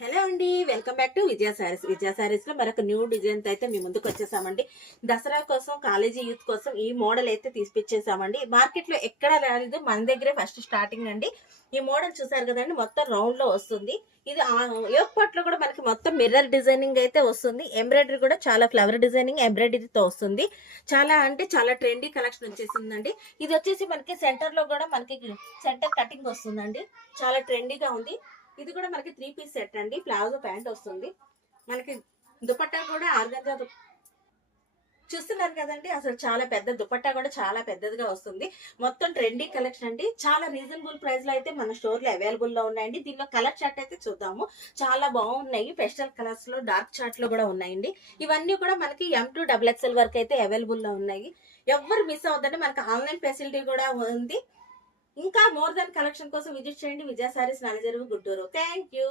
Hello అండి, welcome back to విజయ శారీస్. విజయ శారీస్ లో మరొక న్యూ డిజైన్ అయితే మీ ముందుకు వచ్చేసామండి. దసరా కోసం, కాలేజీ యూత్ కోసం ఈ మోడల్ అయితే తీసుకొచ్చేసామండి. మార్కెట్ లో ఎక్కడ రాలేదు, మన దగ్గరే ఫస్ట్ స్టార్టింగ్ అండి. ఈ మోడల్ చూసారు కదండి, మొత్తం రౌండ్ లో వస్తుంది. ఇది యోగపాట్ లో కూడా మనకి మొత్తం మిర్రర్ డిజైనింగ్ అయితే వస్తుంది. ఎంబ్రాయిడరీ కూడా చాలా ఫ్లవర్ డిజైనింగ్ ఎంబ్రాయిడరీతో వస్తుంది. చాలా అంటే చాలా ట్రెండీ కలెక్షన్ వచ్చేసిందండి. ఇది వచ్చేసి మనకి సెంటర్ లో కూడా మనకి సెంటర్ కటింగ్ వస్తుందండి. చాలా ట్రెండీగా ఉంది. ఇది కూడా మనకి 3 పీస్ సెట్ అండి. ప్లాజో ప్యాంట్ వస్తుంది. మనకి దుపట్టా కూడా ఆర్గంజా చూస్తున్నారు కదండి. అసలు చాలా పెద్ద దుపట్టా కూడా చాలా పెద్దదిగా వస్తుంది. మొత్తం ట్రెండీ కలెక్షన్ అండి. చాలా రీజనబుల్ ప్రైస్ లో అయితే మన స్టోర్ లో అవైలబుల్ లో ఉన్నాయండి. దీనిలో కలర్ చార్ట్ అయితే చూద్దాము. చాలా బాగున్నాయి. పెస్టల్ కలర్స్ లో, డార్క్ చార్ట్ లో కూడా ఉన్నాయండి. ఇవన్నీ కూడా మనకి M2XXL వరకు అయితే అవైలబుల్ లో ఉన్నాయి. ఎవ్వరు మిస్ అవుతుందంటే మనకి ఆన్లైన్ ఫెసిలిటీ కూడా ఉంది. ఇంకా మోర్ దాన్ కలెక్షన్ కోసం విజిట్ చేయండి విజయ సారీస్, నలజరువు, గుంటూరు. Thank you.